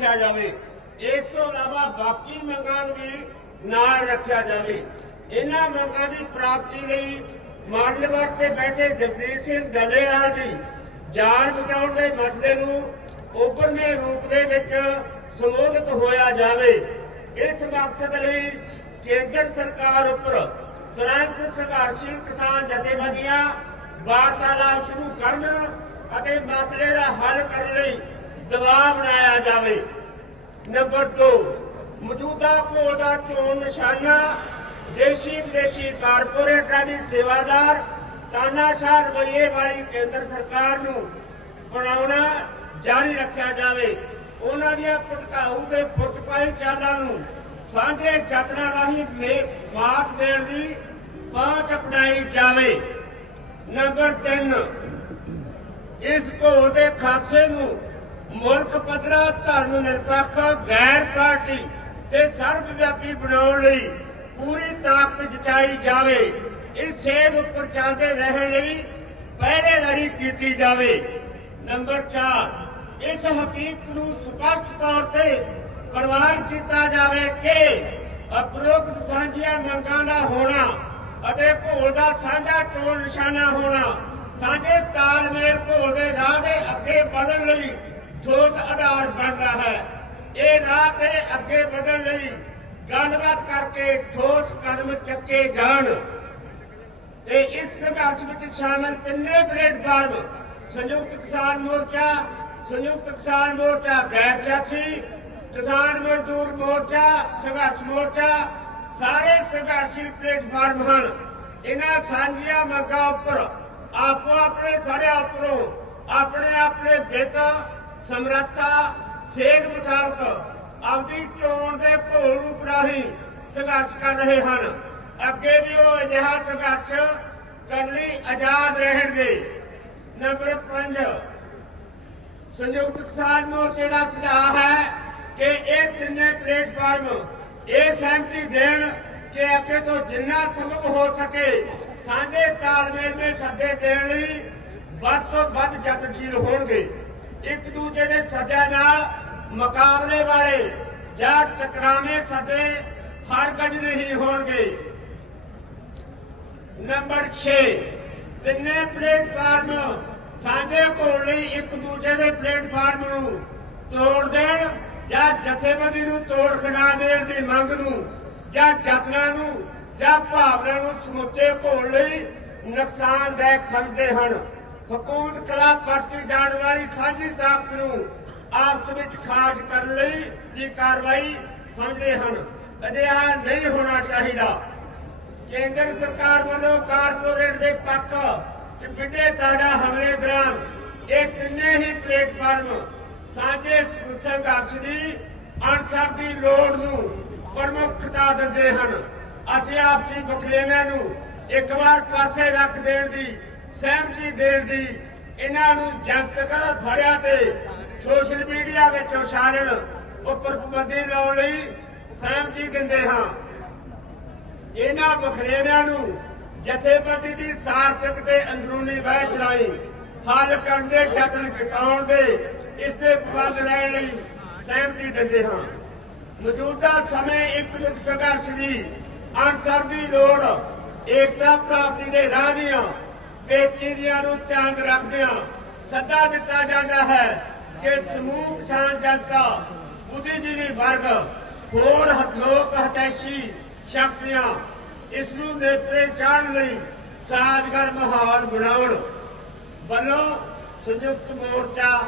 ਰੱਖਿਆ ਜਾਵੇ। ਇਸ ਤੋਂ ਇਲਾਵਾ ਬਾਕੀ ਮੰਗਾਂ ਨੂੰ ਵੀ ਨਾਲ ਰੱਖਿਆ ਜਾਵੇ। ਇਹਨਾਂ ਮੰਗਾਂ ਦੀ ਪ੍ਰਾਪਤੀ ਲਈ ਮਾਨਵਰ ਤੇ ਬੈਠੇ ਜਗਦੀਸ਼ ਸਿੰਘ ਡੱਲੇਵਾਲ ਜੀ ਜਾਨ ਬਚਾਉਣ ਦੇ ਮਸਲੇ ਨੂੰ ਉੱਪਰਵੇਂ ਰੂਪ ਦੇ ਵਿੱਚ ਸੰਬੋਧਿਤ ਹੋਇਆ ਜਾਵੇ। ਇਸ ਮਕਸਦ ਲਈ ਕੇਂਦਰ ਸਰਕਾਰ ਉੱਪਰ ਤੁਰੰਤ ਸੰਘਰਸ਼ੀਲ ਕਿਸਾਨ ਜਥੇਬੰਦੀਆਂ ਵਾਰਤਾਲਾਪ ਸ਼ੁਰੂ ਕਰਨ ਅਤੇ ਮਸਲੇ ਦਾ ਹੱਲ ਕਰਨ ਲਈ ਦਬਾਅ ਬਣਾਇਆ ਜਾਵੇ। ਨੰਬਰ 2 ਮੌਜੂਦਾ ਘੋਲ ਦਾ ਚੋਣ ਨਿਸ਼ਾਨਾ, ਦੇਸ਼ੀ ਵਿਦੇਸ਼ੀ ਕਾਰਪੋਰੇਟਾਂ ਦੀ ਸੇਵਾਦਾਰ, ਤਾਨਾਸ਼ਾਹ ਰਵੱਈਏ ਵਾਲੀ ਕੇਂਦਰ ਸਰਕਾਰ ਨੂੰ ਬਣਾਉਣਾ ਜਾਰੀ ਰੱਖਿਆ ਜਾਵੇ। ਉਹਨਾਂ ਦੀਆਂ ਭਟਕਾਊ ਤੇ ਫੁੱਟਪਾਈ ਚਾਲਾਂ ਨੂੰ ਸਾਂਝੇ ਯਤਨਾਂ ਰਾਹੀਂ ਮੇ- ਮਾਤ ਦੇਣ ਦੀ ਪਹੁੰਚ ਅਪਣਾਈ ਜਾਵੇ। ਨੰਬਰ 3 ਇਸ ਘੋਲ ਦੇ ਖਾਸੇ ਨੂੰ ਮੁਲਕ ਪੱਧਰਾ ਧਰਮ ਨਿਰਪੱਖ, ਗੈਰ ਪਾਰਟੀ ਤੇ ਸਰਬ ਵਿਆਪੀ ਬਣਾਉਣ ਲਈ ਪੂਰੀ ਤਾਕਤ ਜਤਾਈ ਜਾਵੇ। ਇਸ ਸੇਧ ਉੱਪਰ ਚੱਲਦੇ ਰਹਿਣ ਲਈ ਪਹਿਰੇਦਾਰੀ ਕੀਤੀ ਜਾਵੇ। ਨੰਬਰ 4 ਇਸ ਹਕੀਕਤ ਨੂੰ ਸਪਸ਼ਟ ਤੌਰ ਤੇ ਪ੍ਰਵਾਨ ਕੀਤਾ ਜਾਵੇ ਕਿ ਉਪਰੋਕਤ ਸਾਂਝੀਆਂ ਮੰਗਾਂ ਦਾ ਹੋਣਾ ਅਤੇ ਘੋਲ ਦਾ ਸਾਂਝਾ ਚੋਣ ਨਿਸ਼ਾਨਾ ਹੋਣਾ, ਸਾਂਝੇ ਤਾਲਮੇਲ ਘੋਲ ਦੇ ਰਾਹ ਦੇ ਅੱਗੇ ਵਧਣ ਲਈ ਠੋਸ ਆਧਾਰ ਬਣਦਾ ਹੈ। ਇਹ ਰਾਹ ਤੇ ਅੱਗੇ ਵਧਣ ਲਈ ਗੱਲਬਾਤ ਕਰਕੇ ਠੋਸ ਕਦਮ ਚੱਕੇ ਜਾਣ। ਤੇ ਇਸ ਸੰਘਰਸ਼ ਵਿੱਚ ਸ਼ਾਮਲ ਤਿੰਨੇ ਪਲੇਟਫਾਰਮ ਸੰਯੁਕਤ ਕਿਸਾਨ ਮੋਰਚਾ, ਸੰਯੁਕਤ ਕਿਸਾਨ ਮੋਰਚਾ ਗੈਰ ਸਿਆਸੀ, ਕਿਸਾਨ ਮਜ਼ਦੂਰ ਮੋਰਚਾ, ਸੰਘਰਸ਼ ਮੋਰਚਾ, ਸਾਰੇ ਸੰਘਰਸ਼ੀ ਪਲੇਟਫਾਰਮ ਹਨ। ਇਹਨਾਂ ਸਾਂਝੀਆਂ ਮੰਗਾਂ ਉੱਪਰ ਆਪੋ ਆਪਣੇ ਥੜਿਆਂ ਉੱਪਰੋਂ ਆਪਣੇ ਆਪਣੇ ਬਿੱਤ ਸਮਰੱਥਾ ਸੇਧ ਮੁਤਾਬਕ ਆਪਦੀ ਚੋਣ ਦੇ ਘੋਲ ਰੂਪ ਰਾਹੀਂ ਸੰਘਰਸ਼ ਕਰ ਰਹੇ ਹਨ। ਅੱਗੇ ਵੀ ਉਹ ਅਜਿਹਾ ਸੰਘਰਸ਼ ਕਰਨ ਲਈ ਆਜ਼ਾਦ ਰਹਿਣਗੇ। ਨੰਬਰ 5 ਸੰਯੁਕਤ ਕਿਸਾਨ ਮੋਰਚੇ ਦਾ ਸੁਝਾਅ ਹੈ ਕਿ ਇਹ ਤਿੰਨੇ ਪਲੇਟਫਾਰਮ ਇਹ ਸਹਿਮਤੀ ਦੇਣ ਕਿ ਅੱਗੇ ਤੋਂ ਜਿੰਨਾ ਸੰਭਵ ਹੋ ਸਕੇ ਸਾਂਝੇ ਤਾਲਮੇਲ ਦੇ ਸੱਦੇ ਦੇਣ ਲਈ ਵੱਧ ਤੋਂ ਵੱਧ ਯਤਨਸ਼ੀਲ ਹੋਣਗੇ। ਇੱਕ ਦੂਜੇ ਦੇ ਸੱਦਿਆ ਨਾਲ ਮੁਕਾਬਲੇ ਵਾਲੇ ਜਾਂ ਟਕਰਾਵੇਂ ਸੱਦੇ ਹਰ ਗੱਜ ਨਹੀਂ ਹੋਣਗੇ। ਨੰਬਰ 6 ਤਿੰਨੇ ਪਲੇਟਫਾਰਮ ਸਾਂਝੇ ਘੋਲ ਲਈ ਇੱਕ ਦੂਜੇ ਦੇ ਪਲੇਟਫਾਰਮ ਨੂੰ ਤੋੜ ਦੇਣ ਜਾਂ ਜਥੇਬੰਦੀ ਨੂੰ ਤੋੜ ਖਿਡਾ ਦੇਣ ਦੀ ਮੰਗ ਨੂੰ ਜਾਂ ਯਤਨਾਂ ਨੂੰ ਜਾਂ ਭਾਵਨਾ ਨੂੰ ਸਮੁੱਚੇ ਘੋਲ ਲਈ ਨੁਕਸਾਨਦਾਇਕ ਸਮਝਦੇ ਹਨ। ਹਕੂਮਤ ਖਿਲਾਫ ਵਰਤੀ ਜਾਣ ਵਾਲੀ ਸਾਂਝੀ ਤਾਕਤ ਨੂੰ ਆਪਸ ਵਿੱਚ ਖਾਰਜ ਕਰਨ ਲਈ ਦੀ ਕਾਰਵਾਈ ਸਮਝਦੇ ਹਨ। ਅਜਿਹਾ ਨਹੀਂ ਹੋਣਾ ਚਾਹੀਦਾ। ਕੇਂਦਰ ਸਰਕਾਰ ਵੱਲੋਂ ਕਾਰਪੋਰੇਟ ਦੇ ਪੱਖ ਚ ਵਿੱਢੇ ਤਾਜ਼ਾ ਹਮਲੇ ਦੌਰਾਨ ਇਹ ਤਿੰਨੇ ਹੀ ਪਲੇਟਫਾਰਮ ਸਾਂਝੇ ਸੰਘਰਸ਼ ਦੀ ਅਣਸਰ ਦੀ ਲੋੜ ਨੂੰ ਪ੍ਰਮੁੱਖਤਾ ਦਿੰਦੇ ਹਨ। ਅਸੀਂ ਆਪਸੀ ਬਖਲੇਵੇਂ ਨੂੰ ਇੱਕ ਵਾਰ ਪਾਸੇ ਰੱਖ ਦੇਣ ਦੀ ਸਹਿਮਤੀ ਦੇਣ ਦੀ ਇਹਨਾਂ ਨੂੰ ਜਨਤਕ ਧੜਿਆਂ ਤੇ ਸੋਸ਼ਲ ਮੀਡੀਆ ਵਿੱਚ ਉਛਾਲਣ ਉੱਪਰ ਪਾਬੰਦੀ ਲਾਉਣ ਲਈ ਸਹਿਮਤੀ ਦਿੰਦੇ ਹਾਂ। ਇਹਨਾਂ ਬਖਰੇਵਿਆਂ ਨੂੰ ਜਥੇਬੰਦੀ ਦੀ ਸਾਰਥਕ ਤੇ ਅੰਦਰੂਨੀ ਬਹਿਸ ਰਾਹੀਂ ਹੱਲ ਕਰਨ ਦੇ ਯਤਨ ਚੁਕਾਉਣ ਦੇ ਇਸ ਦੇ ਪਾਬੰਦ ਰਹਿਣ ਲਈ ਸਹਿਮਤੀ ਦਿੰਦੇ ਹਾਂ। ਮੌਜੂਦਾ ਸਮੇਂ ਇੱਕ ਜੁਟ ਸੰਘਰਸ਼ ਦੀ ਅਨਸਰ ਦੀ ਲੋੜ ਏਕਤਾ ਪ੍ਰਾਪਤੀ ਦੇ ਰਾਹ ਦੀਆਂ ਪੇਚੀਦਿਆਂ ਨੂੰ ਧਿਆਨ ਰੱਖਦਿਆਂ ਸੱਦਾ ਦਿੱਤਾ ਜਾਂਦਾ ਹੈ ਕਿ ਸਮੂਹ ਕਿਸਾਨ ਜਨਤਾ ਬੁੱਧੀਜੀਵੀ ਵਰਗ, ਹੋਰ ਲੋਕ ਹਤੈਸ਼ੀ ਸ਼ਕਤੀਆਂ, ਇਸ ਨੂੰ ਨੇਪਰੇ ਚਾੜਨ ਲਈ ਸਾਜ਼ਗਰ ਮਾਹੌਲ ਬਣਾਉਣ। ਵੱਲੋਂ ਸੰਯੁਕਤ ਮੋਰਚਾ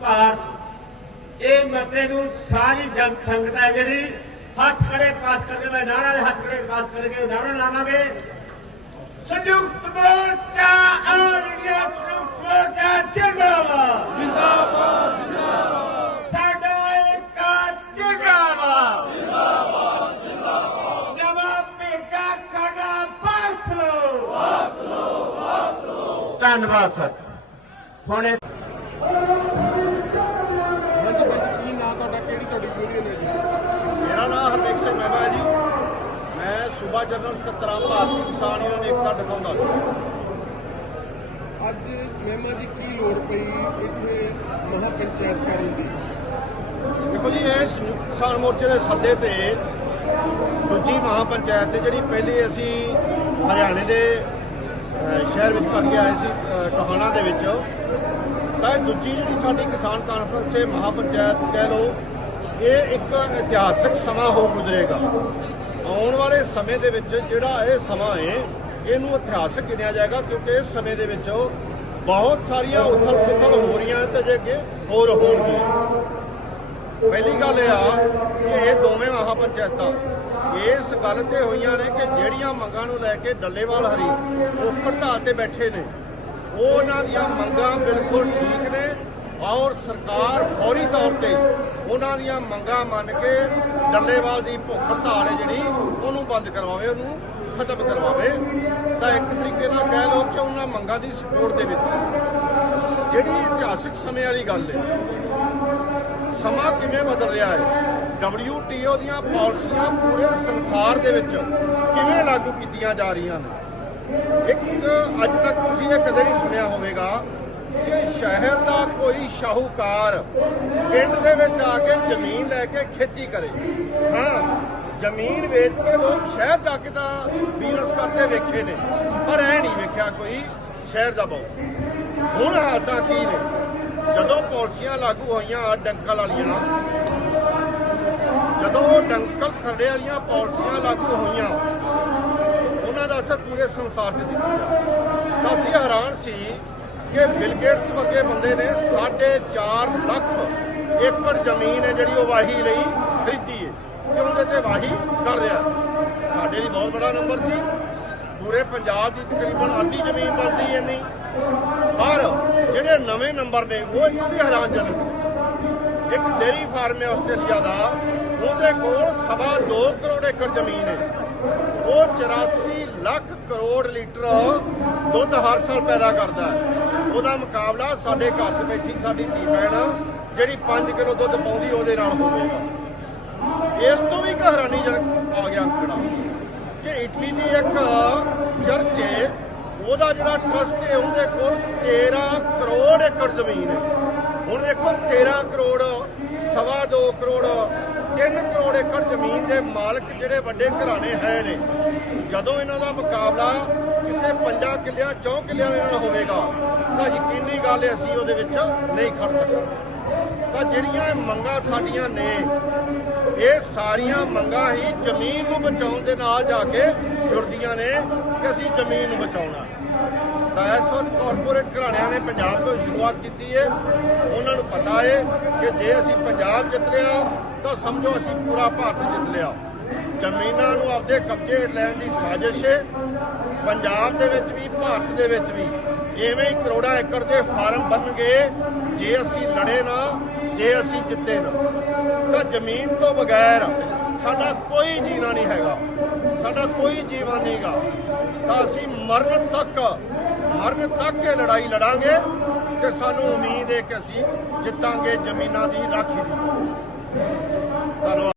ਭਾਰਤ, ਇਹ ਮਤੇ ਨੂੰ ਸਾਰੀ ਜਨ ਸੰਗਤ ਹੈ ਜਿਹੜੀ ਹੱਥ ਖੜੇ ਪਾਸ ਕਰਕੇ ਮੈਂ ਨਾਰਾ ਦੇ ਹੱਥ ਖੜੇ ਪਾਸ ਕਰਕੇ ਨਾਰਾ ਲਾਵਾਂਗੇ। ਸੰਯੁਕਤ ਮੋਰਚਾ ਆਲ ਇੰਡੀਆ ਸੰਯੁਕਤ ਮੋਰਚਾ ਜਿੰਦਾਬਾਦ। ਜਿੰਦਾਬਾਦ ਜਿੰਦਾਬਾਦ। ਸਾਡਾ ਇੱਕ ਜਿੰਦਾਬਾਦ। ਜਿੰਦਾਬਾਦ ਜਿੰਦਾਬਾਦ। ਨਵਾਂ ਪੇਟਾ ਖੜਾ ਪਾਸ ਲੋ ਪਾਸ ਲੋ ਪਾਸ ਲੋ ਧੰਨਵਾਦ ਸਰ ਹੁਣ ਮੇਰਾ ਨਾਮ ਹਰਮੇਕ ਸਿੰਘ ਮਹਿਮਾ ਹੈ ਜੀ? ਸੂਬਾ ਜਨਰਲ ਸਕੱਤਰ ਭਾਰਤੀ ਕਿਸਾਨ ਯੂਨੀਅਨ ਏਕਤਾ ਡਕਾਉਂਦਾ ਅੱਜ ਮਹਿਮਾ ਜੀ ਕੀ ਲੋੜ ਪਈ ਇੱਥੇ ਮਹਾ ਪੰਚਾਇਤ ਕਰਨ ਦੀ ਜੀ ਇਹ ਸੰਯੁਕਤ ਕਿਸਾਨ ਮੋਰਚੇ ਦੇ ਸੱਦੇ ਤੇ ਦੂਜੀ ਮਹਾਪੰਚਾਇਤ ਤੇ ਜਿਹੜੀ ਪਹਿਲੀ ਅਸੀਂ ਹਰਿਆਣੇ ਦੇ ਸ਼ਹਿਰ ਵਿੱਚ ਕਰਕੇ ਆਏ ਸੀ ਟੋਹਾਣਾ ਦੇ ਵਿੱਚ ਤਾਂ ਇਹ ਦੂਜੀ ਜਿਹੜੀ ਸਾਡੀ ਕਿਸਾਨ ਕਾਨਫਰੰਸ ਹੈ ਮਹਾਪੰਚਾਇਤ ਕਹਿ ਲਓ ਇਹ ਇੱਕ ਇਤਿਹਾਸਕ ਸਮਾਂ ਹੋ ਗੁਜ਼ਰੇਗਾ। ਆਉਣ ਵਾਲੇ ਸਮੇਂ ਦੇ ਵਿੱਚ ਜਿਹੜਾ ਇਹ ਸਮਾਂ ਹੈ, ਇਹਨੂੰ ਇਤਿਹਾਸਕ ਗਿਣਿਆ ਜਾਏਗਾ ਕਿਉਂਕਿ ਇਸ ਸਮੇਂ ਦੇ ਵਿੱਚ ਬਹੁਤ ਸਾਰੀਆਂ ਉਥਲ ਪੁਥਲ ਹੋ ਰਹੀਆਂ ਤੇ ਜੇ ਅੱਗੇ ਹੋਰ ਹੋਣਗੀਆਂ। ਪਹਿਲੀ ਗੱਲ ਇਹ ਆ ਕਿ ਇਹ ਦੋਵੇਂ ਮਹਾਪੰਚਾਇਤਾਂ ਇਸ ਗੱਲ ਤੇ ਹੋਈਆਂ ਨੇ ਕਿ ਜਿਹੜੀਆਂ ਮੰਗਾਂ ਨੂੰ ਲੈ ਕੇ ਡੱਲੇਵਾਲ ਹਰੀ ਉਹ ਢਾਹ ਤੇ ਬੈਠੇ ਨੇ। ਉਹ ਉਹਨਾਂ ਦੀਆਂ ਮੰਗਾਂ ਬਿਲਕੁਲ ਠੀਕ ਨੇ। ਔਰ ਸਰਕਾਰ ਫੌਰੀ ਤੌਰ ਤੇ ਉਹਨਾਂ ਦੀਆਂ ਮੰਗਾਂ ਮੰਨ ਕੇ ਡੱਲੇਵਾਲ ਦੀ ਭੁੱਖ ਹੜਤਾਲ ਹੈ ਜਿਹੜੀ, ਉਹਨੂੰ ਬੰਦ ਕਰਵਾਵੇ, ਉਹਨੂੰ ਖਤਮ ਕਰਵਾਵੇ, ਤਾਂ ਇੱਕ ਤਰੀਕੇ ਨਾਲ ਕਹਿ ਲਓ ਕਿ ਉਹਨਾਂ ਮੰਗਾਂ ਦੀ ਸਪੋਰਟ ਦੇ ਵਿੱਚ ਜਿਹੜੀ ਇਤਿਹਾਸਿਕ ਸਮੇਂ ਵਾਲੀ ਗੱਲ ਹੈ, ਸਮਾਂ ਕਿਵੇਂ ਬਦਲ ਰਿਹਾ ਹੈ, WTO ਦੀਆਂ ਪਾਲਿਸੀਆਂ ਪੂਰੇ ਸੰਸਾਰ ਦੇ ਵਿੱਚ ਕਿਵੇਂ ਲਾਗੂ ਕੀਤੀਆਂ ਜਾ ਰਹੀਆਂ ਨੇ? ਇੱਕ ਅੱਜ ਤੱਕ ਤੁਸੀਂ ਇਹ ਕਦੇ ਨਹੀਂ ਸੁਣਿਆ ਹੋਵੇਗਾ ਕਿ ਸ਼ਹਿਰ ਦਾ ਕੋਈ ਸ਼ਾਹੂਕਾਰ ਪਿੰਡ ਦੇ ਵਿੱਚ ਆ ਕੇ ਜ਼ਮੀਨ ਲੈ ਕੇ ਖੇਤੀ ਕਰੇ। ਹਾਂ, ਜ਼ਮੀਨ ਵੇਚ ਕੇ ਲੋਕ ਸ਼ਹਿਰ ਜਾ ਕੇ ਤਾਂ ਬਿਜ਼ਨਸ ਕਰਦੇ ਵੇਖੇ ਨੇ, ਪਰ ਐ ਨਹੀਂ ਵੇਖਿਆ ਕੋਈ ਸ਼ਹਿਰ ਦਾ ਬਹੁ। ਹੁਣ ਹਾਲਤਾਂ ਕੀ ਨੇ? ਜਦੋਂ ਪਾਲਿਸੀਆਂ ਲਾਗੂ ਹੋਈਆਂ ਡੰਕਲ ਵਾਲੀਆਂ, ਜਦੋਂ ਉਹ ਡੰਕਲ ਖਰੜੇ ਵਾਲੀਆਂ ਪਾਲਿਸੀਆਂ ਲਾਗੂ ਹੋਈਆਂ, ਉਹਨਾਂ ਦਾ ਅਸਰ ਪੂਰੇ ਸੰਸਾਰ 'ਚ ਦਿਖਿਆ। ਤਾਂ ਅਸੀਂ ਹੈਰਾਨ ਸੀ ਕਿ ਬਿਲ ਗੇਟਸ ਵਰਗੇ ਬੰਦੇ ਨੇ 4.5 ਲੱਖ ਏਕੜ ਜ਼ਮੀਨ ਹੈ ਜਿਹੜੀ ਉਹ ਵਾਹੀ ਲਈ ਖਰੀਦੀ ਹੈ। ਤੇ ਉਹਦੇ ਤੇ ਵਾਹੀ ਕਰ ਰਿਹਾ? ਸਾਡੇ ਲਈ ਬਹੁਤ ਬੜਾ ਨੰਬਰ ਸੀ। ਪੂਰੇ ਪੰਜਾਬ ਦੀ ਤਕਰੀਬਨ ਆਧੀ ਜ਼ਮੀਨ ਬਣਦੀ ਇੰਨੀ। ਪਰ ਜਿਹੜੇ ਨਵੇਂ ਨੰਬਰ ਨੇ, ਉਹ ਇੱਕ ਵੀ ਹੈਰਾਨਜਨਕ ਇੱਕ ਡੇਰੀ ਫਾਰਮ ਹੈ ਆਸਟ੍ਰੇਲੀਆ ਦਾ, ਉਹਦੇ ਕੋਲ ਸਵਾ 2 ਕਰੋੜ ਏਕੜ ਜ਼ਮੀਨ ਹੈ। ਉਹ 84 ਲੱਖ ਕਰੋੜ ਲੀਟਰ ਦੁੱਧ ਹਰ ਸਾਲ ਪੈਦਾ ਕਰਦਾ ਹੈ। ਉਹਦਾ ਮੁਕਾਬਲਾ ਸਾਡੇ ਘਰ 'ਚ ਬੈਠੀ ਸਾਡੀ ਧੀ ਭੈਣ ਜਿਹੜੀ 5 ਕਿਲੋ ਦੁੱਧ ਪਾਉਂਦੀ, ਉਹਦੇ ਨਾਲ ਹੋਵੇਗਾ। ਇਸ ਤੋਂ ਵੀ ਇੱਕ ਹੈਰਾਨੀਜਨਕ ਆ ਗਿਆ ਅੰਕੜਾ। ਕਿ ਇਟਲੀ ਦੀ ਇੱਕ ਚਰਚ ਹੈ ਉਹਦਾ ਜਿਹੜਾ ਟਰਸਟ ਹੈ ਉਹਦੇ ਕੋਲ 13 ਕਰੋੜ ਏਕੜ ਜ਼ਮੀਨ ਹੈ ਹੁਣ ਦੇਖੋ 13 ਕਰੋੜ, ਸਵਾ 2 ਕਰੋੜ 3 ਕਰੋੜ ਏਕੜ ਜ਼ਮੀਨ ਦੇ ਮਾਲਕ ਜਿਹੜੇ ਵੱਡੇ ਘਰਾਣੇ ਹੈ ਨੇ, ਜਦੋਂ ਇਹਨਾਂ ਦਾ ਮੁਕਾਬਲਾ ਕਿਸੇ ਪੰਜਾਂ ਕਿੱਲਿਆਂ, ਚੌਂ ਕਿੱਲਿਆਂ ਦੇ ਨਾਲ ਹੋਵੇਗਾ ਤਾਂ ਯਕੀਨੀ ਗੱਲ ਹੈ, ਅਸੀਂ ਉਹਦੇ ਵਿੱਚ ਨਹੀਂ ਖੜ ਸਕਾਂਗੇ। ਤਾਂ ਜਿਹੜੀਆਂ ਇਹ ਮੰਗਾਂ ਸਾਡੀਆਂ ਨੇ, ਇਹ ਸਾਰੀਆਂ ਮੰਗਾਂ ਹੀ ਜ਼ਮੀਨ ਨੂੰ ਬਚਾਉਣ ਦੇ ਨਾਲ ਜਾ ਕੇ ਜੁੜਦੀਆਂ ਨੇ ਕਿ ਅਸੀਂ ਜ਼ਮੀਨ ਨੂੰ ਬਚਾਉਣਾ। ਤਾਂ ਇਸ ਵਕਤ ਕਾਰਪੋਰੇਟ ਘਰਾਣਿਆਂ ਨੇ ਪੰਜਾਬ ਤੋਂ ਸ਼ੁਰੂਆਤ ਕੀਤੀ ਹੈ ਉਹਨਾਂ ਨੂੰ ਪਤਾ ਹੈ ਕਿ ਜੇ ਅਸੀਂ ਪੰਜਾਬ ਜਿੱਤ ਲਿਆ, ਤਾਂ ਸਮਝੋ ਅਸੀਂ ਪੂਰਾ ਭਾਰਤ ਜਿੱਤ ਲਿਆ। ਜ਼ਮੀਨਾਂ ਨੂੰ ਆਪਦੇ ਕਬਜ਼ੇ ਹੇਠ ਲੈਣ ਦੀ ਸਾਜ਼ਿਸ਼ ਹੈ ਪੰਜਾਬ ਦੇ ਵਿੱਚ ਵੀ, ਭਾਰਤ ਦੇ ਵਿੱਚ ਵੀ। ਐਵੇਂ ਹੀ ਕਰੋੜਾਂ ਏਕੜ ਦੇ ਫਾਰਮ ਬਣਨਗੇ, ਜੇ ਅਸੀਂ ਲੜੇ ਨਾ, ਜੇ ਅਸੀਂ ਜਿੱਤੇ ਨਾ। ਤਾਂ ਜ਼ਮੀਨ ਤੋਂ ਬਗੈਰ ਸਾਡਾ ਕੋਈ ਜੀਣਾ ਨਹੀਂ ਹੈਗਾ। ਸਾਡਾ ਕੋਈ ਜੀਵਨ ਨਹੀਂਗਾ ਤਾਂ ਅਸੀਂ ਮਰਨ ਤੱਕ ਮਰਨ ਤੱਕ ਇਹ ਲੜਾਈ ਲੜਾਂਗੇ ਤੇ ਸਾਨੂੰ ਉਮੀਦ ਹੈ ਕਿ ਅਸੀਂ ਜਿੱਤਾਂਗੇ ਜ਼ਮੀਨਾਂ ਦੀ ਰਾਖੀ ਦੀ। ਧੰਨਵਾਦ।